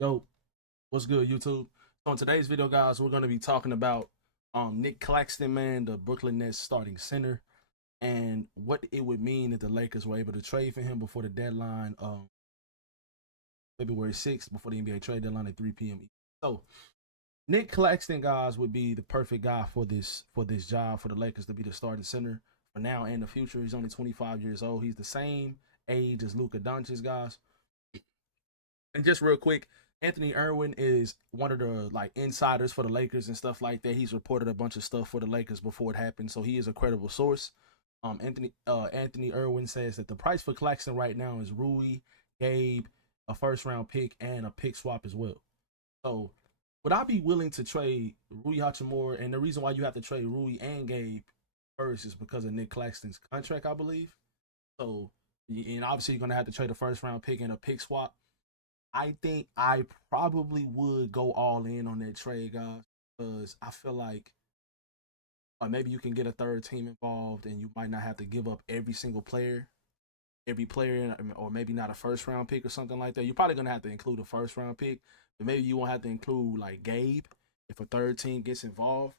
Yo, what's good, YouTube? So in today's video, guys, we're gonna be talking about Nic Claxton, man, the Brooklyn Nets starting center, and what it would mean if the Lakers were able to trade for him before the deadline, February 6th, before the NBA trade deadline at 3 p.m. So Nic Claxton, guys, would be the perfect guy for this job for the Lakers to be the starting center for now and the future. He's only 25 years old. He's the same age as Luka Doncic, guys. And just real quick, Anthony Irwin is one of the like insiders for the Lakers and stuff like that. He's reported a bunch of stuff for the Lakers before it happened, so he is a credible source. Anthony Irwin says that the price for Claxton right now is Rui, Gabe, a first round pick, and a pick swap as well. So would I be willing to trade Rui Hachimura? And the reason why you have to trade Rui and Gabe first is because of Nic Claxton's contract, I believe. So and obviously you're gonna have to trade a first round pick and a pick swap. I think I probably would go all in on that trade, guys, because I feel like maybe you can get a third team involved, and you might not have to give up every player, or maybe not a first round pick or something like that. You're probably gonna have to include a first round pick, but maybe you won't have to include like Gabe if a third team gets involved.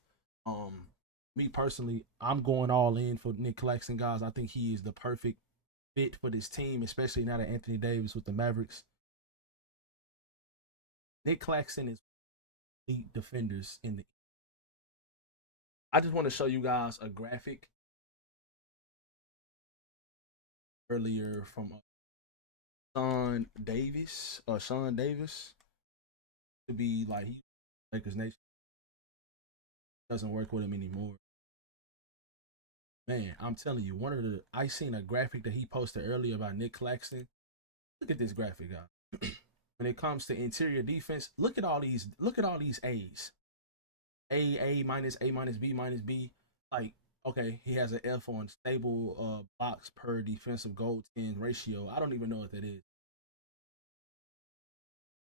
Um, Me personally, I'm going all in for Nic Claxton, guys. I think he is the perfect fit for this team, especially now that Anthony Davis with the Mavericks. Nic Claxton is elite defenders in the. I just want to show you guys a graphic earlier from Sean Davis to be like he Lakers Nation doesn't work with him anymore. Man, I'm telling you, I seen a graphic that he posted earlier about Nic Claxton. Look at this graphic, guys. When it comes to interior defense, look at all these A's. A minus, A minus, B minus, B. Like, okay, he has an F on stable box per defensive goal 10 ratio. I don't even know what that is.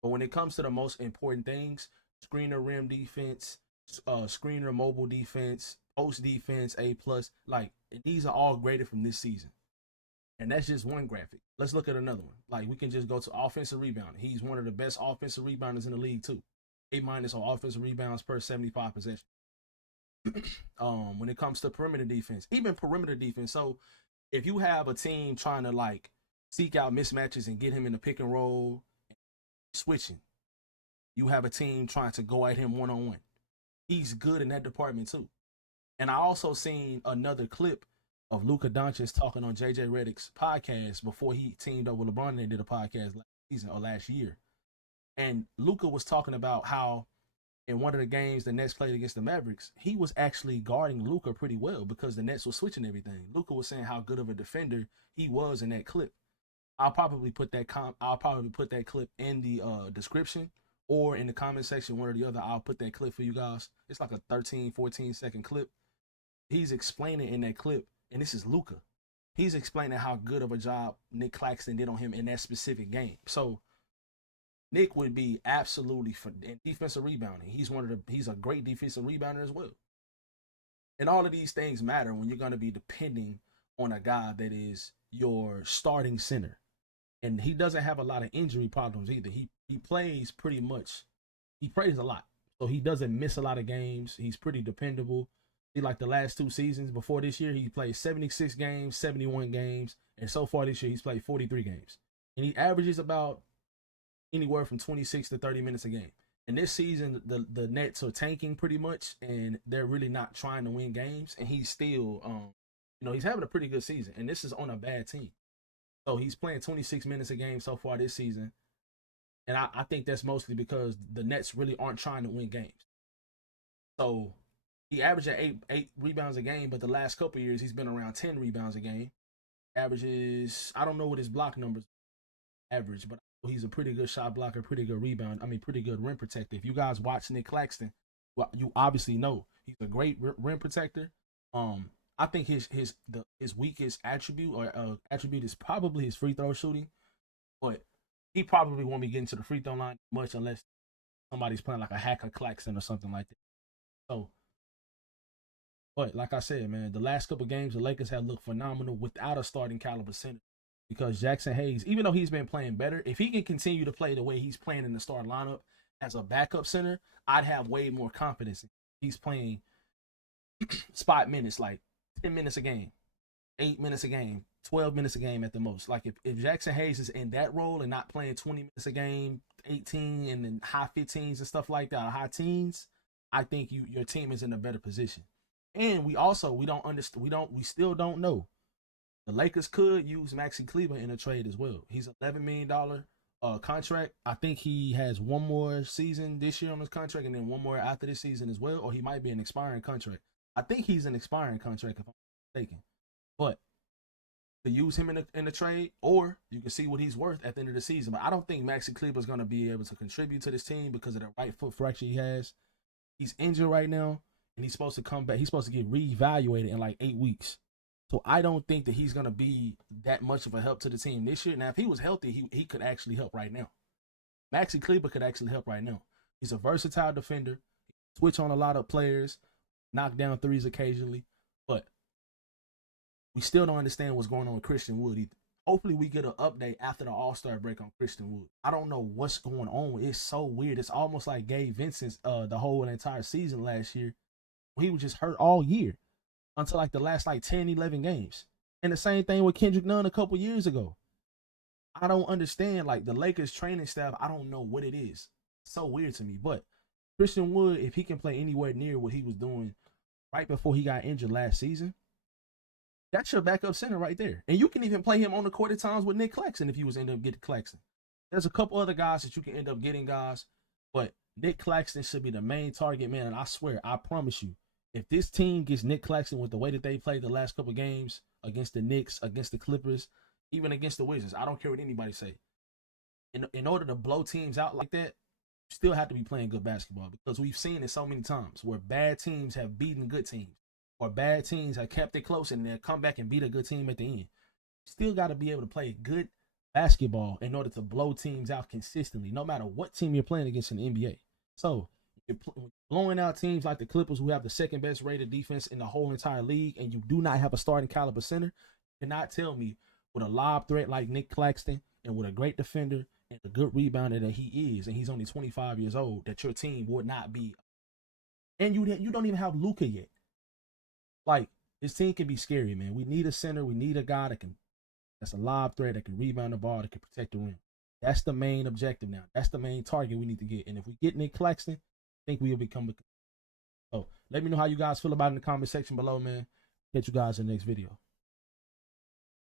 But when it comes to the most important things, screener rim defense, screener mobile defense, post defense, A plus, like these are all graded from this season. And that's just one graphic. Let's look at another one. Like we can just go to offensive rebounding. He's one of the best offensive rebounders in the league too. A minus on offensive rebounds per 75 possessions. When it comes to perimeter defense, even perimeter defense. So if you have a team trying to like seek out mismatches and get him in the pick and roll, switching, you have a team trying to go at him one on one. He's good in that department too. And I also seen another clip of Luka Doncic talking on JJ Redick's podcast before he teamed up with LeBron and they did a podcast last season or last year. And Luka was talking about how in one of the games the Nets played against the Mavericks, he was actually guarding Luka pretty well because the Nets were switching everything. Luka was saying how good of a defender he was in that clip. I'll probably put that clip in the description or in the comment section, one or the other. I'll put that clip for you guys. It's like a 13, 14-second clip. He's explaining in that clip, and this is Luka. He's explaining how good of a job Nic Claxton did on him in that specific game. So Nick would be absolutely for defensive rebounding. He's a great defensive rebounder as well. And all of these things matter when you're going to be depending on a guy that is your starting center. And he doesn't have a lot of injury problems either. He plays pretty much. He plays a lot, so he doesn't miss a lot of games. He's pretty dependable. He like the last two seasons before this year, he played 76 games, 71 games, and so far this year he's played 43 games, and he averages about anywhere from 26 to 30 minutes a game. And this season, the Nets are tanking pretty much, and they're really not trying to win games. And he's still, he's having a pretty good season. And this is on a bad team, so he's playing 26 minutes a game so far this season. And I think that's mostly because the Nets really aren't trying to win games. So he averaged at eight rebounds a game, but the last couple of years he's been around 10 rebounds a game. Averages, I don't know what his block numbers average, but he's a pretty good shot blocker, pretty good rebound. I mean, pretty good rim protector. If you guys watch Nic Claxton, well, you obviously know he's a great rim protector. I think his weakest attribute or attribute is probably his free throw shooting, but he probably won't be getting to the free throw line much unless somebody's playing like a hacker Claxton or something like that. So, but like I said, man, the last couple of games the Lakers have looked phenomenal without a starting caliber center. because Jackson Hayes, even though he's been playing better, if he can continue to play the way he's playing in the starting lineup as a backup center, I'd have way more confidence. He's playing spot minutes, like 10 minutes a game, 8 minutes a game, 12 minutes a game at the most. Like if Jackson Hayes is in that role and not playing 20 minutes a game, 18 and then high 15s and stuff like that, or high teens, I think your team is in a better position. And we don't understand, we still don't know. The Lakers could use Maxi Kleber in a trade as well. He's an $11 million contract. I think he has one more season this year on his contract and then one more after this season as well, or he might be an expiring contract. I think he's an expiring contract if I'm mistaken. But to use him in the trade, or you can see what he's worth at the end of the season. But I don't think Maxi Kleber is going to be able to contribute to this team because of the right foot fracture he has. He's injured right now, and he's supposed to come back. He's supposed to get reevaluated in like 8 weeks. So I don't think that he's going to be that much of a help to the team this year. Now, if he was healthy, he could actually help right now. Maxi Kleber could actually help right now. He's a versatile defender. Switch on a lot of players, knock down threes occasionally, but we still don't understand what's going on with Christian Wood either. Hopefully we get an update after the All-Star break on Christian Wood. I don't know what's going on. It's so weird. It's almost like Gabe Vincent's the whole entire season last year. He was just hurt all year until like the last like 10, 11 games. And the same thing with Kendrick Nunn a couple years ago. I don't understand, like the Lakers training staff, I don't know what it is. It's so weird to me. But Christian Wood, if he can play anywhere near what he was doing right before he got injured last season, that's your backup center right there. And you can even play him on the court at times with Nic Claxton if you was end up getting Claxton. There's a couple other guys that you can end up getting, guys. But Nic Claxton should be the main target, man. And I swear, I promise you, if this team gets Nic Claxton with the way that they played the last couple games against the Knicks, against the Clippers, even against the Wizards, I don't care what anybody say. In order to blow teams out like that, you still have to be playing good basketball, because we've seen it so many times where bad teams have beaten good teams, or bad teams have kept it close and they'll come back and beat a good team at the end. Still got to be able to play good basketball in order to blow teams out consistently, no matter what team you're playing against in the NBA. So you're blowing out teams like the Clippers, who have the second best rated defense in the whole entire league, and you do not have a starting caliber center. You cannot tell me with a lob threat like Nic Claxton and with a great defender and a good rebounder that he is, and he's only 25 years old, that your team would not be. And you don't even have Luka yet. Like, this team can be scary, man. We need a center. We need a guy that's a lob threat, that can rebound the ball, that can protect the rim. That's the main objective now. That's the main target we need to get. And if we get Nic Claxton, I think we will become a. So let me know how you guys feel about it in the comment section below, man. Catch you guys in the next video.